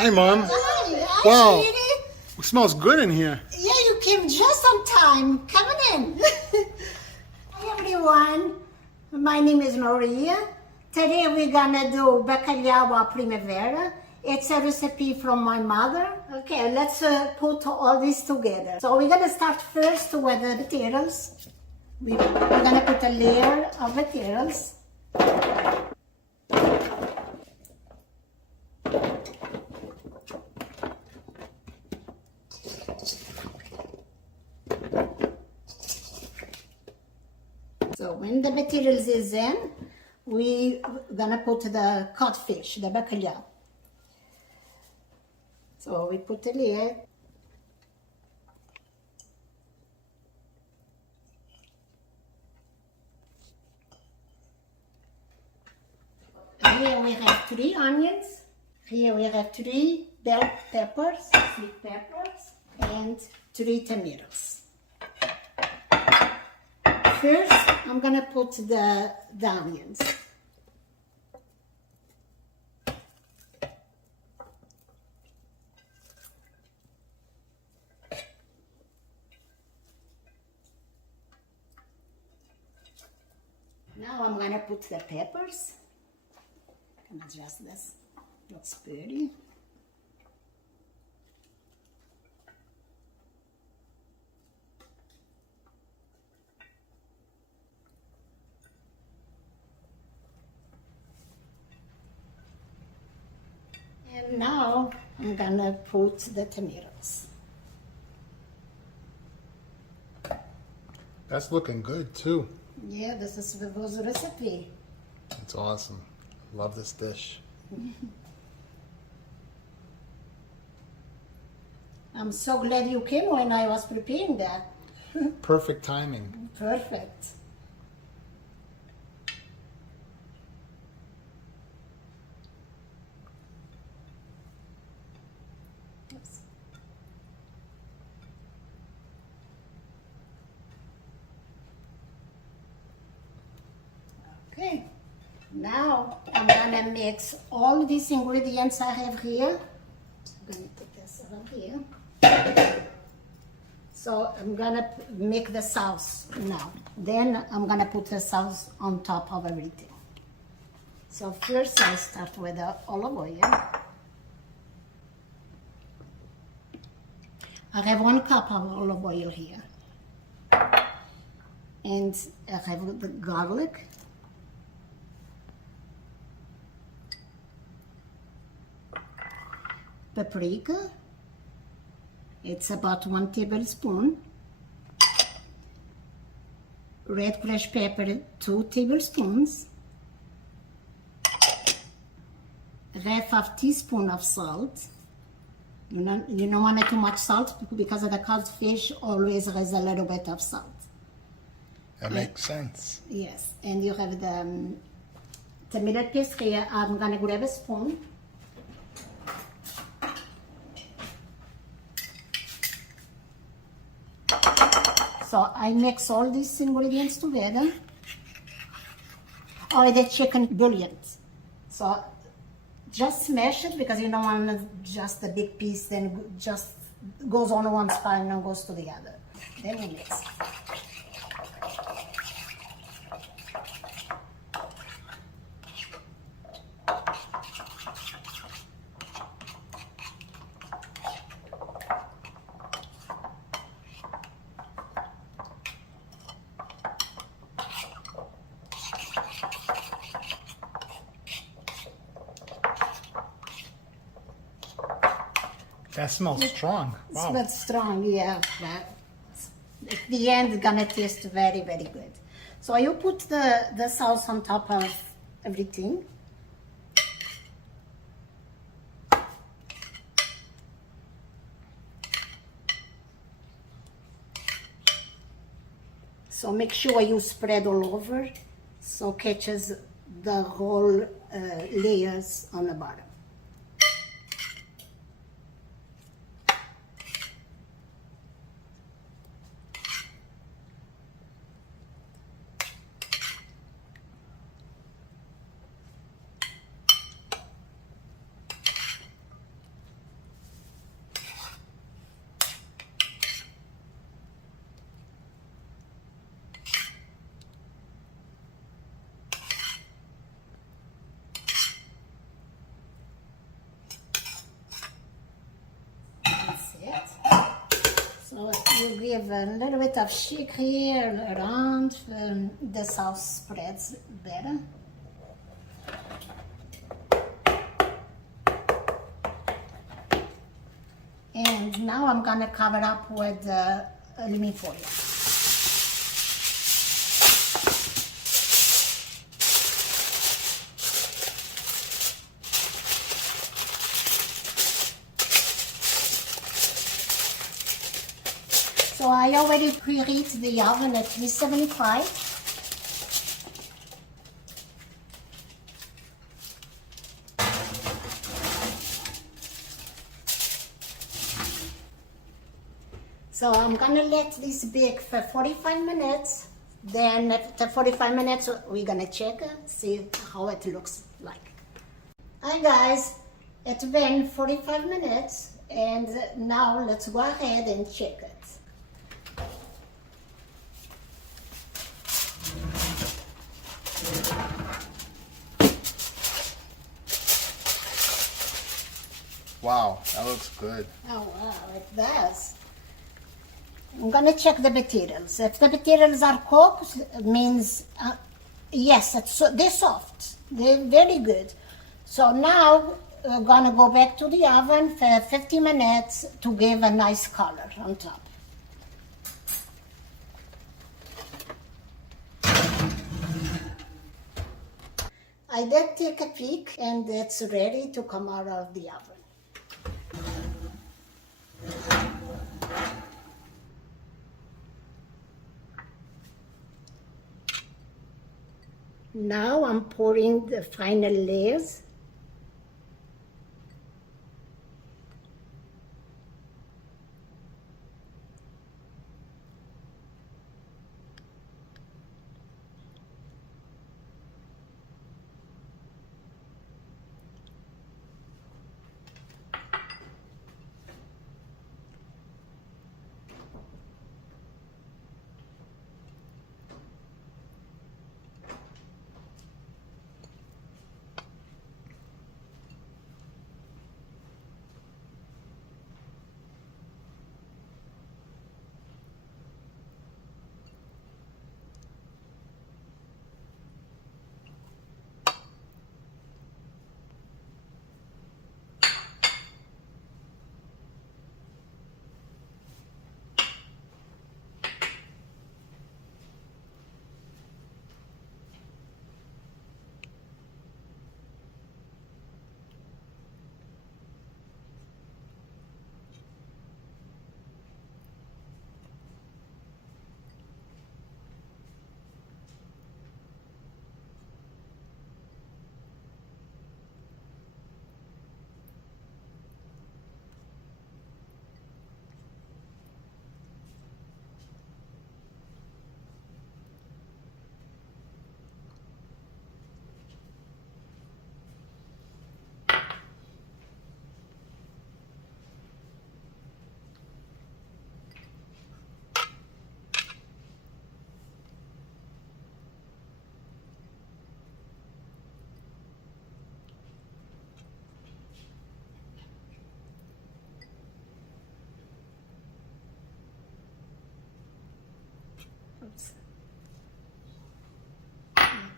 Hi, Mom. Hi, Wow. sweetie. It smells good in here. Yeah, you came just on time. Come on in. Hi, everyone. My name is Maria. Today we're gonna do Bacalhau Primavera. It's a recipe from my mother. Okay, let's put all this together. So we're gonna start first with the potatoes. We're gonna put a layer of potatoes. So when the materials is in, we're gonna put the cod fish, the bacalhau. So we put the layer. Here we have 3 onions. Here we have 3 bell peppers, sweet peppers, and 3 tomatoes. First, I'm gonna put the onions. Now I'm gonna put the peppers. I can adjust this. Looks pretty. And now I'm gonna put the tomatoes. That's looking good, too. Yeah, this is Vivo's recipe. It's awesome. Love this dish. I'm so glad you came when I was preparing that. Perfect timing. Perfect. Yes. Okay, now I'm gonna mix all these ingredients I have here. I'm gonna put this over here. So I'm gonna make the sauce now. Then I'm gonna put the sauce on top of everything. So first I start with the olive oil. I have 1 cup of olive oil here. And I have the garlic. Paprika. It's about 1 tablespoon. Red crushed pepper, 2 tablespoons. Half of teaspoon of salt. You don't want too much salt because of the cod fish always has a little bit of salt. That makes sense. Yes, and you have the tomato paste here. I'm gonna grab a spoon. So I mix all these ingredients together. Oh, the chicken bouillon. So just smash it because you don't want just a big piece, then just goes on one spot and goes to the other. Then you mix. That smells strong. Wow. It's strong, yeah. At the end, it's gonna taste very, very good. So you put the sauce on top of everything. So make sure you spread all over so catches the whole layers on the bottom. You give a little bit of shake here around, the sauce spreads better. And now I'm gonna cover up with aluminum foil. So I already preheat the oven at 375. So I'm gonna let this bake for 45 minutes. Then after 45 minutes, we're gonna check, see how it looks like. Hi guys, it's been 45 minutes and now let's go ahead and check it. Wow, that looks good. Oh wow, it does. I'm gonna check the potatoes. If the potatoes are cooked, it means yes, they're soft. They're very good. So now we're gonna go back to the oven for 50 minutes to give a nice color on top. I did take a peek and it's ready to come out of the oven. Now I'm pouring the final layers.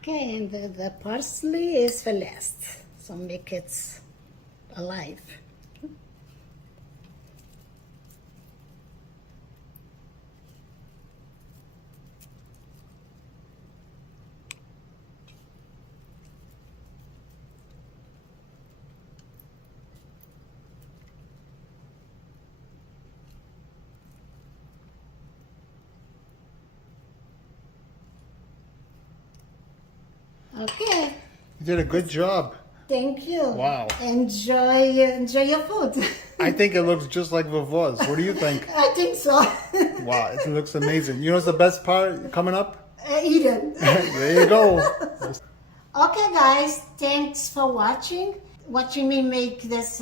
Okay, and the parsley is for last, so make it alive. Okay. You did a good job. Thank you. Wow. Enjoy your food. I think it looks just like Vavos. What do you think? I think so. Wow, it looks amazing. You know what's the best part coming up? Eden. There you go. Okay, guys. Thanks for watching me make this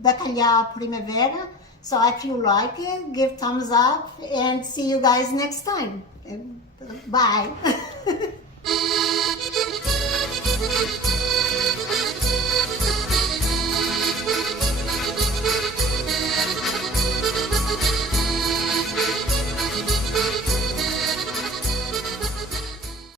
Bacalhau Primavera. So if you like it, give thumbs up and see you guys next time. Bye.